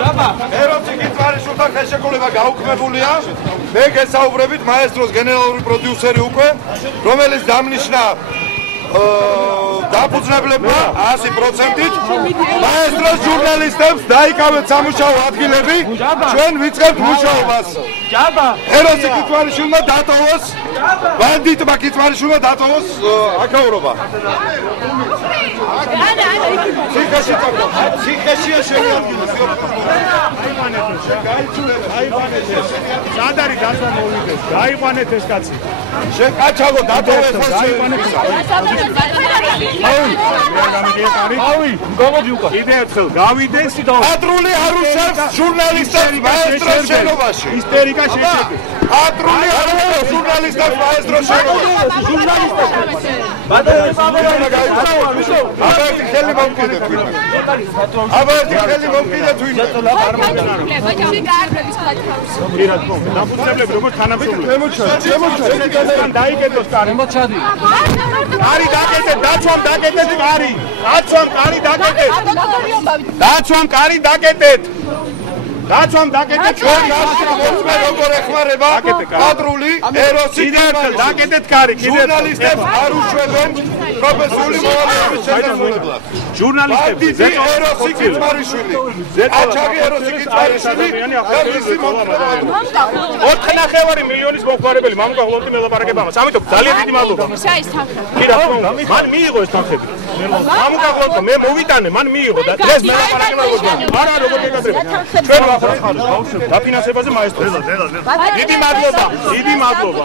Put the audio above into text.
ეროცი კითხვარიშვილთა ხელშეკრულება გაუქმებულია. მე გესაუბრებით მაესტროს გენერალური პროდიუსერი უკვე, რომელიც დამნიშნა დაფუძნებლებმა 100%-ით მაესტროს ჟურნალისტებს დაიკავეთ სამუშაო ადგილები, ჩვენ ვიწყებთ მუშაობას. ეროცი კითხვარიშვილმა დატოვოს, ბანდიტმა კითხვარიშვილმა დატოვოს აკავრობა. ციხეშია შევიადგინე. სად არის დაცვა მოვიდეს? გაიყვანეთ ეს კაცი. შენ კაჩალო დატოვეს ავი, გამოდი უკან. კიდე ერთხელ გავიდეს და პატრული არ უშავს ჟურნალისტებს მაესტროს შენობაში. ისტერიკა შეჭრები. პატრული არ უშავს ჟურნალისტებს მაესტროს შენობაში. აბა ხელი მომკიდე თვითონ. აბა ხელი მომკიდე თვითონ. დაფუძნებლები როგორც თანამშრომლები. შემოჩა. დაიგეთოს კარი. მოჩადი. კარი დაგეთეთ, დაცვამ დაგეთეთ კარი. დაცვამ კარი დაგეთეთ. დაცვამ კარი დაგეთეთ. დაცვამ დაგეთეთ ჩვენ ნაცნობებს როგორ ეხმარება პატრული ეროსი დაგეთეთ კარი. ჟურნალისტებს არ უშვებენ პროფესიული მოვალეობის შესაძლებლად. ჟურნალისტები ეროსი კითხვარიშვილი. აჩაგი ეროსი კითხვარიშვილი. ოთხნახევარი მილიონის მომხმარებელი მამუკა ღლორტი მელაპარაკებამა. ამიტომ ძალიან დიდი მადლობა. მან მიიღო ეს თანხები. მამუკა ღლორტო მე მოვიტანე, მან მიიღო და დღეს მელაპარაკება როგორია? არა როგორ გეკეთება? ჩვენ ვახარხავთ ბავშვებს დაფინანსებაზე მაესტროს. დიდი მადლობა.